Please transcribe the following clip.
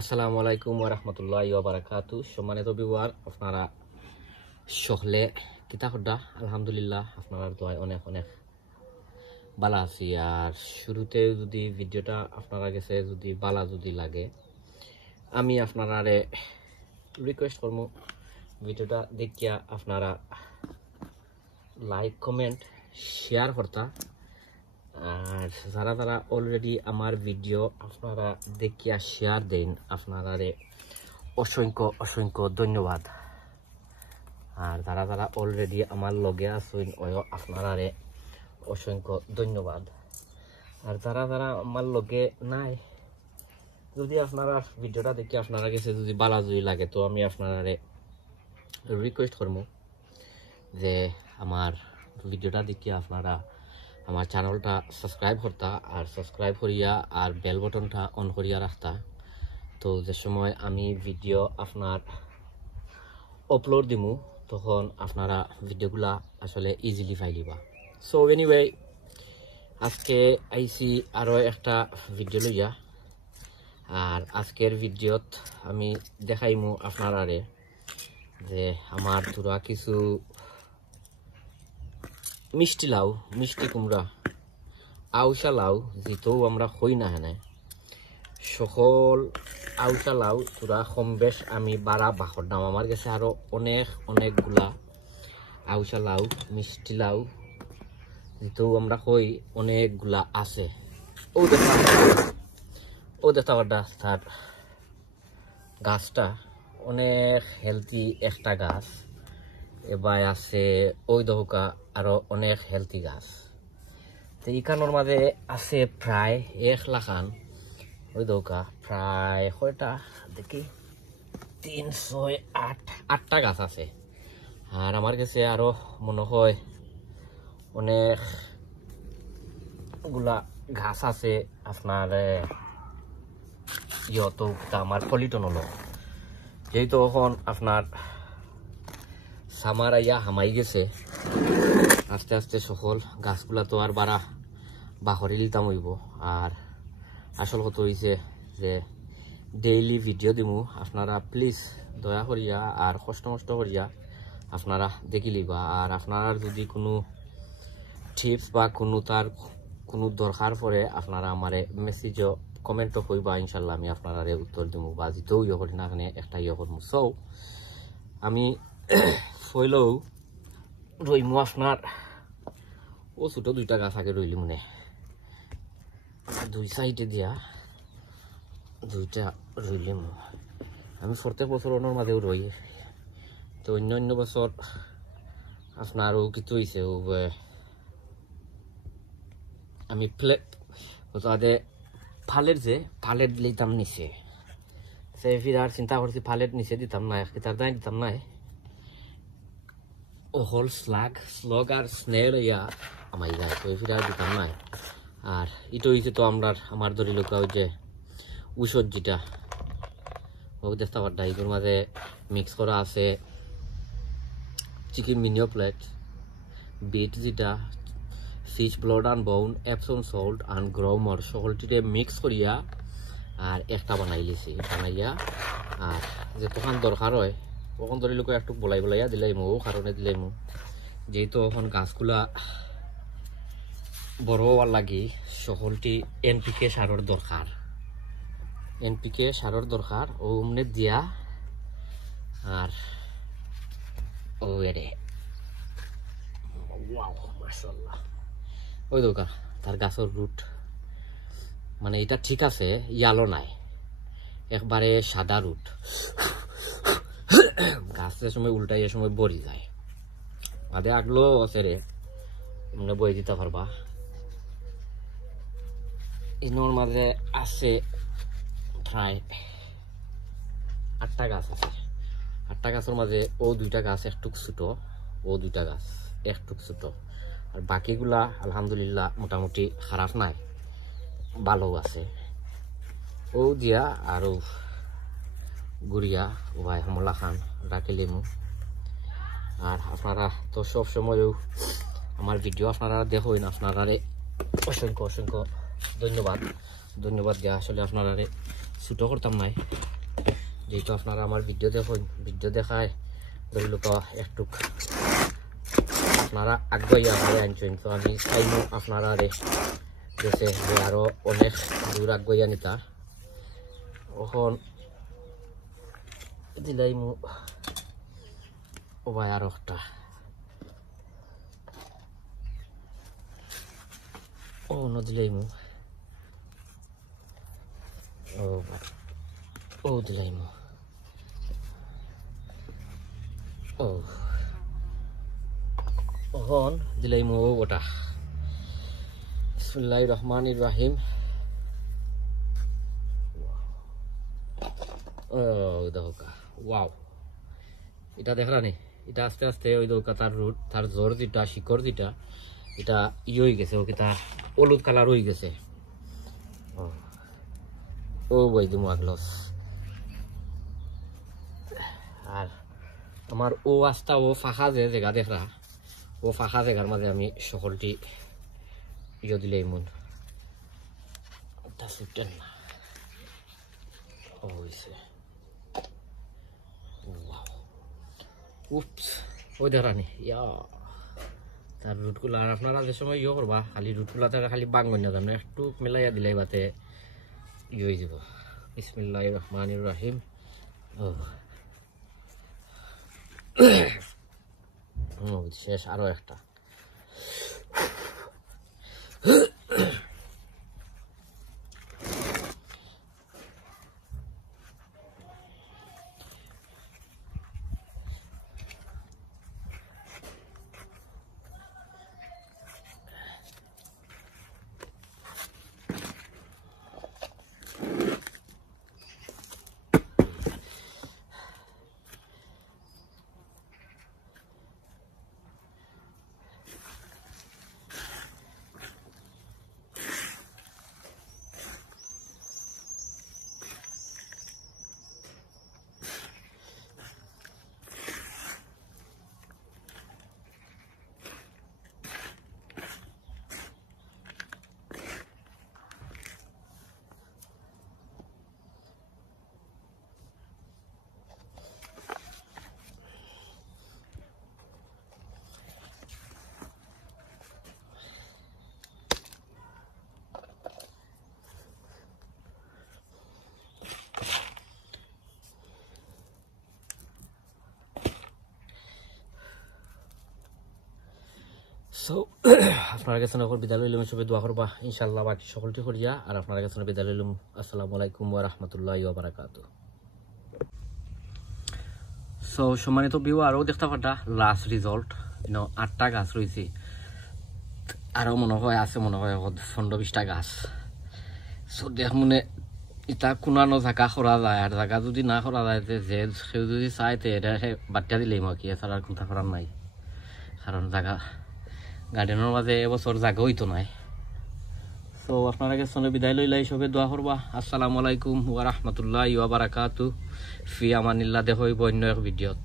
আসসালামু আলাইকুম ওয়া রাহমাতুল্লাহি ওয়া বারাকাতু। সম্মানিত ভিউয়ার, আপনারা সকলে কিতা করদা? আলহামদুলিল্লাহ আপনার দোয়ায় অনেক অনেক ভালো আছি। আর শুরুতে যদি ভিডিওটা আপনারা কাছে যদি ভালো যদি লাগে, আমি আপনারা রিকোয়েস্ট করব ভিডিওটা দেখিয়া আপনারা লাইক কমেন্ট শেয়ার করতা। আর যারা যারা অলরেডি আমার ভিডিও আপনারা দেখিয়া শেয়ার দেন, আপনারা অসংখ্য অসংখ্য ধন্যবাদ। আর যারা যারা অলরেডি আমার লগে আছেন আপনারা অসংখ্য ধন্যবাদ। আর যারা যারা আমার লগে নাই, যদি আপনারা ভিডিওটা দেখি আপনারা কাছে যদি ভালো যদি লাগে, তো আমি আপনারা রিকোয়েস্ট করব যে আমার ভিডিওটা দেখি আপনারা আমার চ্যানেলটা সাবস্ক্রাইব করতা, আর সাবস্ক্রাইব করিয়া আর বেল বটনটা অন করিয়া রাখতা। তো যে সময় আমি ভিডিও আপনার আপলোড দিমু, তখন আপনারা ভিডিওগুলা আসলে ইজিলি পাইলিবা। সো এনিওয়ে, আজকে আইসি আরো একটা ভিডিও লইয়া। আর আজকের ভিডিওত আমি দেখাইমু আপনারা যে আমার তোরা কিছু মিষ্টি লাউ, মিষ্টি কুমড়া, আউশা লাউ যেটাও আমরা হই না হেনে, সকল আউশা লাউ তোরা কম বেশ আমি বাড়া বাখর দাম। আমার কাছে আরো অনেকগুলা আউশা লাউ, মিষ্টি লাউ যেটাও আমরা হই অনেকগুলা আছে। ও দেখা তার গাছটা অনেক হেলদি একটা গাছ। এবার আছে ওই দহকা আরো অনেক হেলদি গাছ। তো ইকানোর মাঝে আছে প্রায় 1 লাখান, ওই দহকা প্রায় কয়টা দেখি 3, 6, 8টা গাছ আছে। আর আমার কাছে আরো মনে হয় অনেকগুলা গাছ আছে আপনার ইয়তো আমার পলিটন হলো, যেহেতু এখন আপনার সামার আইয়া হামাই গেছে, আস্তে আস্তে সকল গাছগুলা তো আর বাড়া বাহরে লিতাম হইব। আর আসল কথা হয়েছে যে ডেইলি ভিডিও দিমু, আপনারা প্লিজ দয়া করিয়া আর কষ্ট করিয়া আপনারা দেখি লিবা। আর আপনার যদি কোনো টিপস বা কোনো দরকার পড়ে, আপনারা আমার মেসেজও কমেন্টও কইবা, ইনশাল্লাহ আমি আপনারা উত্তর দিমু, বা যেতেও ইয়ে করি না এখানে একটা ইয়ে করবো। সো আমি ফইলেও রইমু আপনার ও ছোট 2টা গাছ আগে রইলি মনে 2 সাইডে দিয়া 2টা রইলিম। আমি প্রত্যেক বছর ওনার মাঝেও রই। তো অন্য বছর আপনারও কিছু হয়েছে, আমি ফালের দিতাম নিচে, সে ফিরার চিন্তা করছি ফালের নিচে দিতাম না, তার দায় দিতাম না। ও হল স্লগ আর স্নেল ইয়া আমাই যায়, তো ফিরার দিতাম না। আর এটা হয়েছে তো আমার ধরি লোক ওই যে ঔষধ যেটা ও দেখতে পারটা, এগুলোর মাঝে মিক্স করা আছে চিকেন মিনিও প্লেট, বিট যেটা, fish blood and bone, Epsom salt and Gromor, সকলটিতে মিক্স করিয়া আর একটা বানাইয়া আর যে তখন দরকার হয় তখন ধরি লোক একটু বলাইয়া দিলাইমু, ও কারণে দিলাইমু যেহেতু এখন গাছগুলা বড় হওয়ার লাগি সকলটি এনপিকে সারের দরকার, ও অমনে দিয়া। আর ও মাশাআল্লাহ ওই দোকান তার গাছের রুট মানে এটা ঠিক আছে, ইয়ালো নাই, একবারে সাদা রুট। গাছের সময় উল্টাই এ সময় বড়ি যায়, বাদে আগলো আছে এমনি বই দিতে পারবা। ইনোর মাঝে আছে প্রায় 8টা গাছ আছে। 8টা গাছের মাঝে ও 2টা গাছ একটুক ছোট, ও 2টা গাছ একটুক ছোট, আর বাকিগুলা আলহামদুলিল্লাহ মোটামুটি খারাপ নাই, ভালো আছে। ও দিয়া আরো গুড়িয়া ভাই হামলা খান রাখিলিমু। আর আপনারা তো সব সময় আমার ভিডিও আপনারা দেখেন, আপনারা অসংখ্য অসংখ্য ধন্যবাদ দিয়া। আসলে আপনারা ছোট করতাম নাই যেহেতু আপনারা আমার ভিডিও দেখায় ধরে লোক একটু আপনারা আগুয়াইয়া হয়ে আনছেন তো আমি চাইনো আপনারা গেছে যে আরো অনেক দূর আগুয়াইয়া নিতা এখন দিলাই মু ও ভাই আর একটা ও নদিলাই মু ও দিলাই মু ও এখন দিলাই মু ওটা বিসমিল্লাহির রহমানির রহিম ও দেখো ওয়াও এটা দেখলানি এটা আস্তে আস্তে ওই দৌকা তার রুট তার জোর যেটা শিকড় যেটা এটা হয়ে গেছে ওকে তা হলুদ কালার হয়ে গেছে ও বই দিমু আগলস আর আমার ও আস্তা ও ফাঁকা যে জায়গা দেখরা ও ফাঁকা জায়গার মাঝে আমি সকলটি দিলেই মন তা সুটেন না ও হয়েছে উপস ওই দেখানি ইয়া তার রুটগুলা আপনারা যে সময় করবা খালি রুটগুলা থেকে খালি বাঙ্গন না জানো একটু মেলাইয়া দিলাই বাতে হয়ে যাব বিসমিল্লাহির রহমানির রহিম শেষ আরো একটা সো আপনারা কাছে বিদায় লইলাম সবাই দোয়া করবা ইনশাআল্লাহ বাকি সকলটি করিয়া আর আপনারা কাছে বিদায় লইলাম আসসালামু আলাইকুম ওয়া রাহমাতুল্লাহি ওয়া বারাকাতুহু সো সম্মানিত ভিউয়ার আরো দেখতে পাটা লাস্ট রেজাল্ট 8টা গাছ রয়েছে আরো মনে হয় 15-20টা গাছ সো দেখ মনে এটা কোনানো জায়গা করা যায় আর জায়গা যদি না করা যায় যে কেউ যদি চাইতে এটা বাট্টা দিলেই কি এছাড়া আর কোনটা করার নাই কারণ জায়গা গার্ডেনের মাঝে এবছর জায়গা হইতো নাই সো আপনারা কাছে বিদায় লইলাই সবে দোয়া করবা আসসালামু আলাইকুম ওয়া রাহমাতুল্লাহি ওয়া বারাকাতুহু ফি আমানিল্লাহ দেখা হইব অন্য এক ভিডিওত